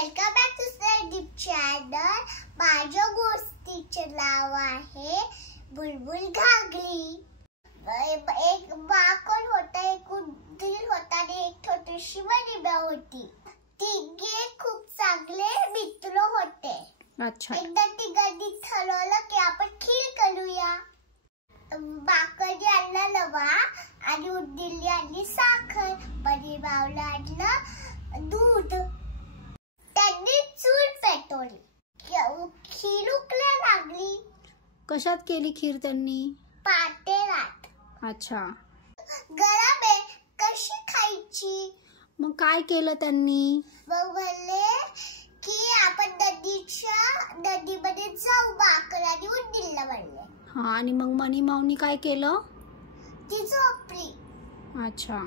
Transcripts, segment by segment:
Welcome back to study channel. माझ्या गोष्टीचं नाव आहे बुलबुल घागरी। एक माकड होता, एक उंदीर होता आणि एक छोटीशी बनिबा होती। तिघे खूप चांगले मित्र होते। अच्छा। एकदा तिघांनी ठरवलं की आपण खीर करूया। माकडने आणला रवा आणि उंदीरने आणली साखर, बनिबाला आणलं दूध। त्यांनी चूल पेटवली, खीर उकळायला लागली। कशात केली खीर त्यांनी? पातेल्यात। अच्छा। गरम आहे, कशी खायची? मग काय केलं त्यांनी? मग म्हणले की आपण नदीमध्ये जाऊ, माकड आणि उंदीरला म्हणले। हा, आणि मग मनी माऊनी काय केलं? ती झोपली। अच्छा।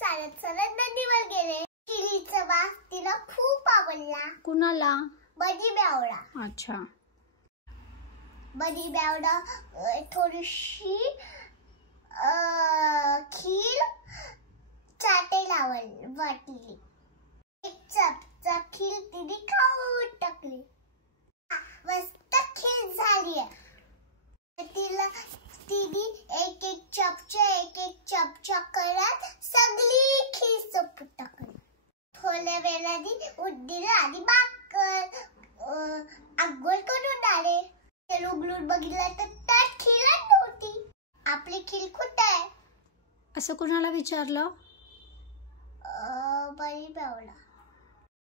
चालत चालत नदीवर गेले। खिरीचा वास तिला खूप आवडला। कुणाला? बनिबाला। अच्छा। बनिबाला थोडीशी खीर चाटायला वाटली। एक चमचा खीर तिने खाऊन टाकली। मस्त खीर झाली। तिने एक एक चमचा करत सगळी खीर संपून टाकली। थोड्या वेळाने उंदीर आणि माकड आंघोळ करून आले। ते उघडून बघितलं तर त्यात खीरच नव्हती। आपली खीर कुठे आहे असं कुणाला विचारलं? बनिबाला।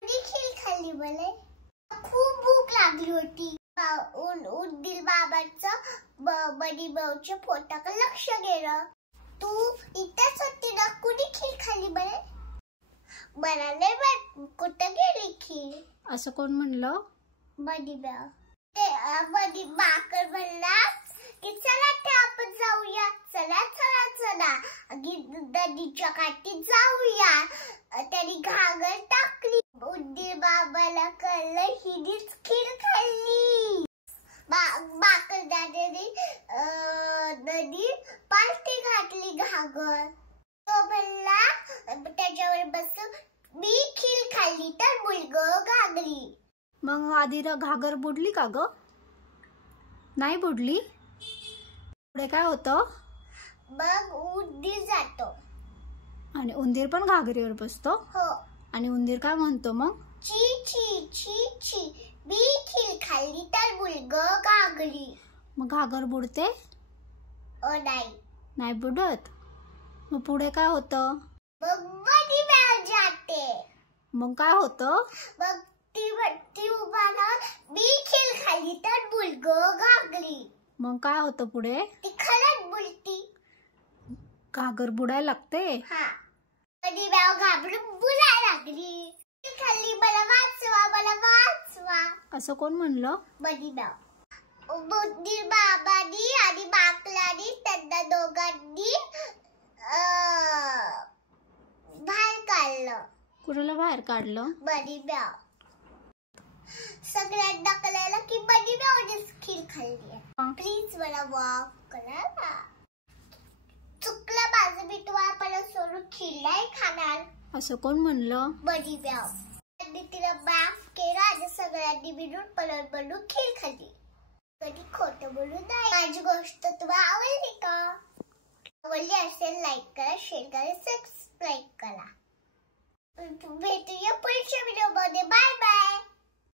खीर खाल्ली, मला खूप भूक लागली होती। उंदीर बाबांचं बनिबाच्या पोटाकडे लक्ष गेलं। तू इथेच होती ना, कुणी खीर खाल्ली? मला नाही माहित कुठे गेली खीर। असं कोण म्हणलं? बनिबा। ते माकड म्हणला की चला ते आपण जाऊया। चला चला चला, नदीच्या काठी जाऊया। त्यांनी घागर टाकली। उंदीर बाबाला कळलं हिनेच खीर खाल्ली। माकडाने नदीत पालथी घातली घागर। तो म्हणला त्याच्यावर बसून, मी खीर खाल्ली तर बुलबुल घागरी। मग आधी घागर बुडली का ग? नाही बुडली। पुढे काय होतं? मग उंदीर जातो आणि उंदीर पण घागरीवर बसतो। हो। आणि उंदीर काय म्हणतो मग? ची ची ची ची, मी खीर खाल्ली तर बुलबुल घागरी। मग घागर बुडते? नाही, नाही बुडत। मग पुढे काय होतं? मग बनिबा जाते। मग काय होतं? मग ती उभा राहून, मी खीर खाल्ली तर बुलबुल घागरी। मग काय होतं पुढे? ती खरंच बुडती। घागर बुडायला लागते। हा। बनिबा घाबरून बुडायला लागली। खीर खाल्ली, मला वाचवा, मला वाचवा। असं कोण म्हणलं? बनिबा। उंदीर बाबांनी आणि माकडाने त्यांना दोघांनी बाहेर काढलं। कुणाला बाहेर काढलं? बनिबा। सगळ्यांना कळालं की बनिबानेच खीर खाल्ली आहे। प्लीज मला माफ करा ना, चुकलं माझं। मी तुम्हाला परत सोडून खीर नाही खाणार। असं कोण म्हणलं? बनिबा। त्यांनी तिला माफ केलं आणि सगळ्यांनी मिळून परत बनवून खीर खाल्ली। कधी खोटं बोलू नाही। माझी गोष्ट तुम्हाला आवडली का? आवडली असेल लाईक करा, शेअर करा, सबस्क्राईब करा। भेटूया पुढच्या व्हिडिओमध्ये। Bye bye.